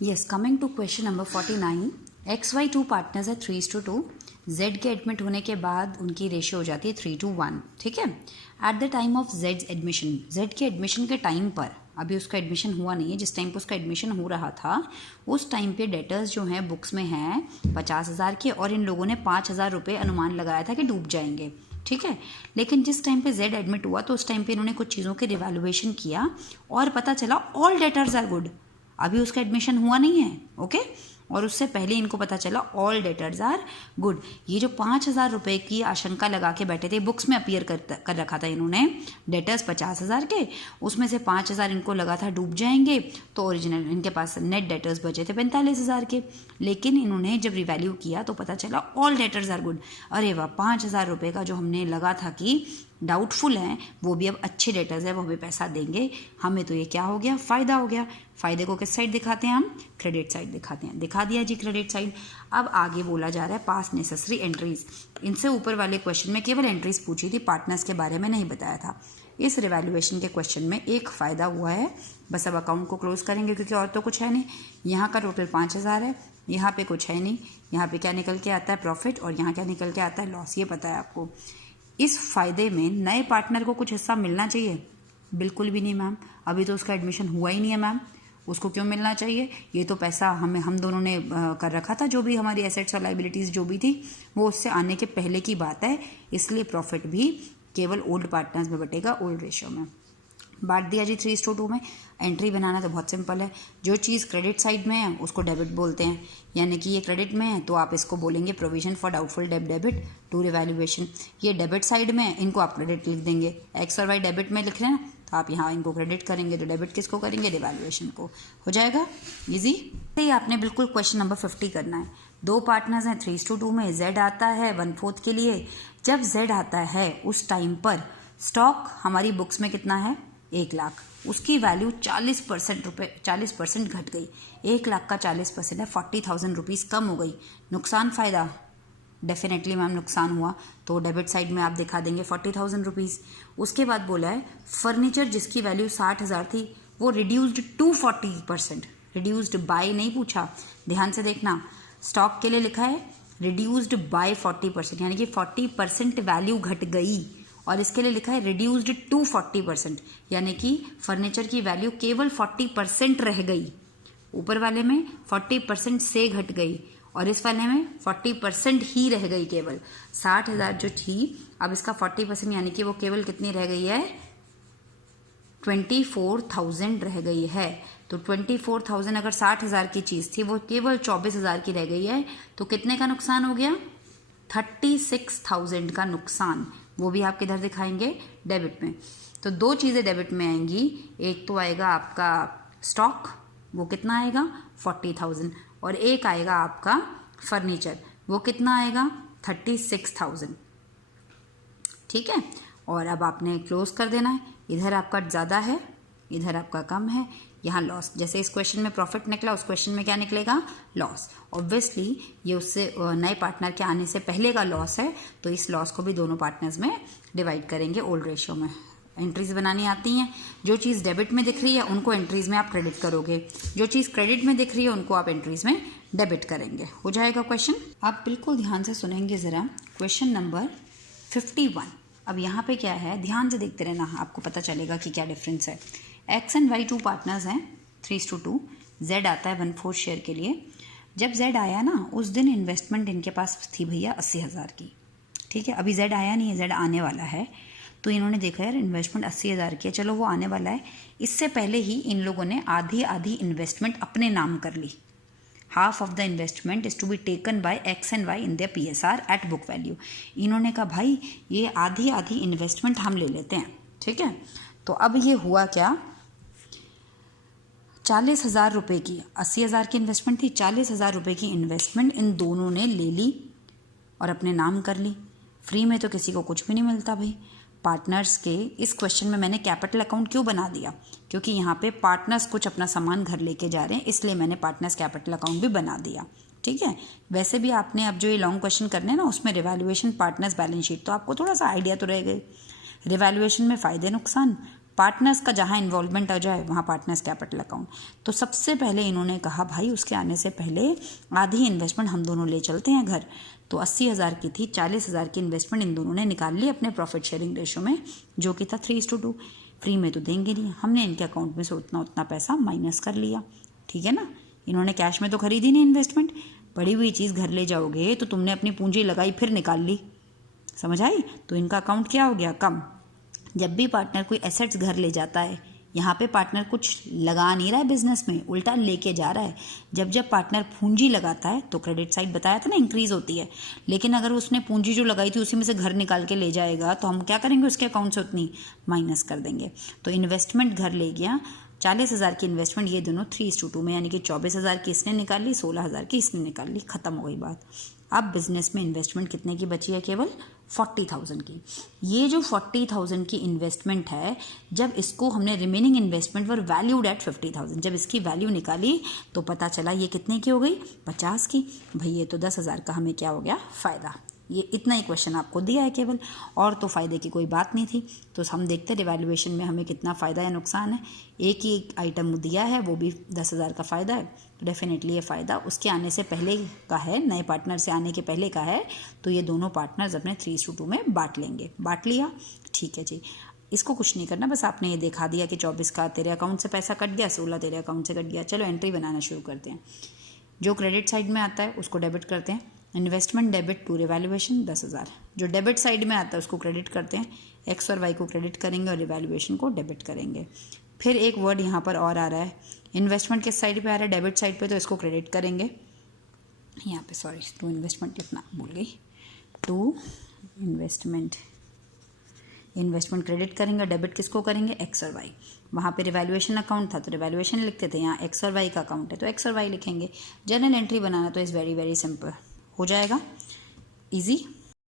Yes, coming to question number 49, XY two partners है 3:2, Z के admit होने के बाद उनकी रेशियो हो जाती है 3:1. ठीक है. At the time of Z admission, Z के एडमिशन के टाइम पर, अभी उसका एडमिशन हुआ नहीं है, जिस टाइम पर उसका एडमिशन हो रहा था उस टाइम पे डेटर्स जो हैं बुक्स में हैं 50,000 के, और इन लोगों ने 5,000 रुपये अनुमान लगाया था कि डूब जाएंगे. ठीक है. लेकिन जिस टाइम पे Z एडमिट हुआ तो उस टाइम पे इन्होंने कुछ चीज़ों की रिवैल्यूएशन किया और पता चला ऑल डेटर्स आर गुड. अभी उसका एडमिशन हुआ नहीं है. ओके. और उससे पहले इनको पता चला ऑल डेटर्स आर गुड. ये जो 5,000 रुपये की आशंका लगा के बैठे थे, बुक्स में अपीयर कर रखा था इन्होंने डेटर्स 50,000 के, उसमें से 5,000 इनको लगा था डूब जाएंगे, तो ओरिजिनल इनके पास नेट डेटर्स बचे थे 45,000 के. लेकिन इन्होंने जब रिवैल्यू किया तो पता चला ऑल डेटर्स आर गुड. अरे वाह, 5,000 रुपये का जो हमने लगा था कि डाउटफुल हैं वो भी अब अच्छे डेटर्स है, वो भी पैसा देंगे हमें. तो ये क्या हो गया, फ़ायदा हो गया. फ़ायदे को किस साइड दिखाते हैं हम, क्रेडिट साइड दिखाते हैं. दिखा दिया जी क्रेडिट साइड. अब आगे बोला जा रहा है पास नेसेसरी एंट्रीज. इनसे ऊपर वाले क्वेश्चन में केवल एंट्रीज पूछी थी, पार्टनर्स के बारे में नहीं बताया था. इस रिवैल्यूएशन के क्वेश्चन में एक फ़ायदा हुआ है, बस अब अकाउंट को क्लोज करेंगे क्योंकि और तो कुछ है नहीं. यहाँ का टोटल 5,000 है, यहाँ पे कुछ है नहीं. यहाँ पे क्या निकल के आता है, प्रॉफिट, और यहाँ क्या निकल के आता है, लॉस. ये पता है आपको. इस फायदे में नए पार्टनर को कुछ हिस्सा मिलना चाहिए? बिल्कुल भी नहीं मैम, अभी तो उसका एडमिशन हुआ ही नहीं है मैम. उसको क्यों मिलना चाहिए? ये तो पैसा हम दोनों ने कर रखा था, जो भी हमारी एसेट्स और लाइबिलिटीज़ जो भी थी वो उससे आने के पहले की बात है. इसलिए प्रॉफिट भी केवल ओल्ड पार्टनर्स में बटेगा, ओल्ड रेशियो में. बांट दिया जी 3:2 में. एंट्री बनाना तो बहुत सिंपल है. जो चीज़ क्रेडिट साइड में है उसको डेबिट बोलते हैं, यानी कि ये क्रेडिट में है तो आप इसको बोलेंगे provision for doubtful debt debit to revaluation. ये डेबिट साइड में है, इनको आप क्रेडिट लिख देंगे. एक्स और वाई डेबिट में लिख रहे हैं तो आप यहाँ इनको क्रेडिट करेंगे, तो डेबिट किसको करेंगे, रिवैल्यूएशन को. हो जाएगा ईजी. ये आपने बिल्कुल क्वेश्चन नंबर 50 करना है. दो पार्टनर्स हैं 3:2 में, Z आता है 1/4 के लिए. जब Z आता है उस टाइम पर स्टॉक हमारी बुक्स में कितना है, 1 लाख. उसकी वैल्यू 40% घट गई. 1 लाख का 40% है 40,000 रुपीज़ कम हो गई. नुकसान फ़ायदा, डेफिनेटली मैम नुकसान हुआ, तो डेबिट साइड में आप दिखा देंगे 40,000 रुपीज़. उसके बाद बोला है फर्नीचर जिसकी वैल्यू 60,000 थी वो रिड्यूस्ड टू 40%. रिड्यूस्ड बाय नहीं पूछा, ध्यान से देखना. स्टॉक के लिए लिखा है रिड्यूस्ड बाय 40%, यानी कि 40% वैल्यू घट गई. और इसके लिए लिखा है रिड्यूस्ड टू 40%, यानी कि फर्नीचर की वैल्यू केवल 40% रह गई. ऊपर वाले में 40% से घट गई और इस वाले में 40% ही रह गई. केवल 60,000 जो थी, अब इसका 40% यानी कि वो केवल कितनी रह गई है, 24,000 रह गई है. तो 24,000 अगर 60,000 की चीज़ थी वो केवल 24,000 की रह गई है, तो कितने का नुकसान हो गया, 36,000 का नुकसान. वो भी आप किधर दिखाएंगे, डेबिट में. तो दो चीज़ें डेबिट में आएंगी. एक तो आएगा आपका स्टॉक, वो कितना आएगा 40,000, और एक आएगा आपका फर्नीचर, वो कितना आएगा 36,000. ठीक है. और अब आपने क्लोज कर देना है. इधर आपका ज़्यादा है, इधर आपका कम है. यहाँ लॉस, जैसे इस क्वेश्चन में प्रॉफिट निकला उस क्वेश्चन में क्या निकलेगा, लॉस. ऑब्वियसली ये उससे नए पार्टनर के आने से पहले का लॉस है, तो इस लॉस को भी दोनों पार्टनर्स में डिवाइड करेंगे ओल्ड रेशियो में. एंट्रीज बनानी आती हैं. जो चीज़ डेबिट में दिख रही है उनको एंट्रीज में आप क्रेडिट करोगे, जो चीज़ क्रेडिट में दिख रही है उनको आप एंट्रीज में डेबिट करेंगे. हो जाएगा क्वेश्चन. आप बिल्कुल ध्यान से सुनेंगे ज़रा. Question number 51. अब यहाँ पे क्या है, ध्यान से देखते रहना, आपको पता चलेगा कि क्या डिफरेंस है. X एंड Y 2 पार्टनर्स हैं 3:2. Z आता है 1/4 शेयर के लिए. जब Z आया ना उस दिन इन्वेस्टमेंट इनके पास थी भैया 80,000 की. ठीक है. अभी Z आया नहीं है, Z आने वाला है. तो इन्होंने देखा यार इन्वेस्टमेंट 80,000 की है, चलो वो आने वाला है. इससे पहले ही इन लोगों ने आधी आधी इन्वेस्टमेंट अपने नाम कर ली. Half of the investment is to be taken by X and Y in their PSR at book value. इन्होंने कहा भाई ये आधी आधी इन्वेस्टमेंट हम ले लेते हैं. ठीक है. तो अब ये हुआ क्या, 40,000 रुपये की, 80,000 की इन्वेस्टमेंट थी, 40,000 रुपये की इन्वेस्टमेंट इन दोनों ने ले ली और अपने नाम कर ली. फ्री में तो किसी को कुछ भी नहीं मिलता भाई. पार्टनर्स के इस क्वेश्चन में मैंने कैपिटल अकाउंट क्यों बना दिया, क्योंकि यहाँ पे पार्टनर्स कुछ अपना सामान घर लेके जा रहे हैं, इसलिए मैंने पार्टनर्स कैपिटल अकाउंट भी बना दिया. ठीक है. वैसे भी आपने अब जो ये लॉन्ग क्वेश्चन करने हैं ना उसमें रिवैल्यूएशन पार्टनर्स बैलेंस शीट, तो आपको थोड़ा सा आइडिया तो रहेगा. रिवैल्यूएशन में फ़ायदे नुकसान, पार्टनर्स का जहाँ इन्वॉल्वमेंट आ जाए वहाँ पार्टनर्स कैपिटल अकाउंट। तो सबसे पहले इन्होंने कहा भाई उसके आने से पहले आधी इन्वेस्टमेंट हम दोनों ले चलते हैं घर। तो 80,000 की थी, 40,000 की इन्वेस्टमेंट इन दोनों ने निकाल ली अपने प्रॉफिट शेयरिंग रेशो में, जो कि था 3:2। फ्री में तो देंगे नहीं, हमने इनके अकाउंट में से उतना पैसा माइनस कर लिया, ठीक है ना। इन्होंने कैश में तो खरीदी नहीं इन्वेस्टमेंट, पड़ी हुई चीज़ घर ले जाओगे तो तुमने अपनी पूंजी लगाई फिर निकाल ली, समझ आई। तो इनका अकाउंट क्या हो गया, कम। जब भी पार्टनर कोई एसेट्स घर ले जाता है, यहाँ पे पार्टनर कुछ लगा नहीं रहा है बिजनेस में, उल्टा लेके जा रहा है। जब पार्टनर पूंजी लगाता है तो क्रेडिट साइड बताया था ना इंक्रीज होती है, लेकिन अगर उसने पूंजी जो लगाई थी उसी में से घर निकाल के ले जाएगा तो हम क्या करेंगे, उसके अकाउंट से उतनी माइनस कर देंगे। तो इन्वेस्टमेंट घर ले गया, 40,000 की इन्वेस्टमेंट, ये दोनों 3:2 में, यानी कि 24,000 की इसने निकाल ली, 16,000 की इसने निकाल ली, खत्म हो गई बात। अब बिजनेस में इन्वेस्टमेंट कितने की बची है, केवल 40,000 की। ये जो 40,000 की इन्वेस्टमेंट है, जब इसको हमने remaining investment were valued at 50,000, जब इसकी वैल्यू निकाली तो पता चला ये कितने की हो गई, 50 की। भाई ये तो 10,000 का हमें क्या हो गया, फ़ायदा। ये इतना ही क्वेश्चन आपको दिया है केवल, और तो फ़ायदे की कोई बात नहीं थी। तो हम देखते रिवैल्यूएशन में हमें कितना फ़ायदा या नुकसान है। एक ही आइटम दिया है, वो भी 10,000 का फ़ायदा है, तो डेफिनेटली ये फ़ायदा उसके आने से पहले का है, नए पार्टनर से आने के पहले का है। तो ये दोनों पार्टनर्स अपने 3:2 में बांट लेंगे। बांट लिया, ठीक है जी। इसको कुछ नहीं करना, बस आपने ये दिखा दिया कि 24 का तेरे अकाउंट से पैसा कट गया, 16 तेरे अकाउंट से कट गया। चलो एंट्री बनाना शुरू करते हैं। जो क्रेडिट साइड में आता है उसको डेबिट करते हैं, इन्वेस्टमेंट डेबिट टू रिवैल्यूएशन 10,000। जो डेबिट साइड में आता है उसको क्रेडिट करते हैं, एक्स और वाई को क्रेडिट करेंगे और रिवैल्यूएशन को डेबिट करेंगे। फिर एक वर्ड यहाँ पर और आ रहा है, इन्वेस्टमेंट किस साइड पे आ रहा है, डेबिट साइड पे, तो इसको क्रेडिट करेंगे यहाँ पे, सॉरी टू इन्वेस्टमेंट लिखना भूल गई, टू इन्वेस्टमेंट क्रेडिट करेंगे, डेबिट किसको करेंगे, एक्स और वाई। वहाँ पे रिवैल्यूएशन अकाउंट था तो रिवैल्यूएशन लिखते थे, यहाँ एक्स और वाई का अकाउंट है तो एक्स और वाई लिखेंगे। जर्नल एंट्री बनाना तो इज़ वेरी वेरी सिंपल, हो जाएगा, इजी।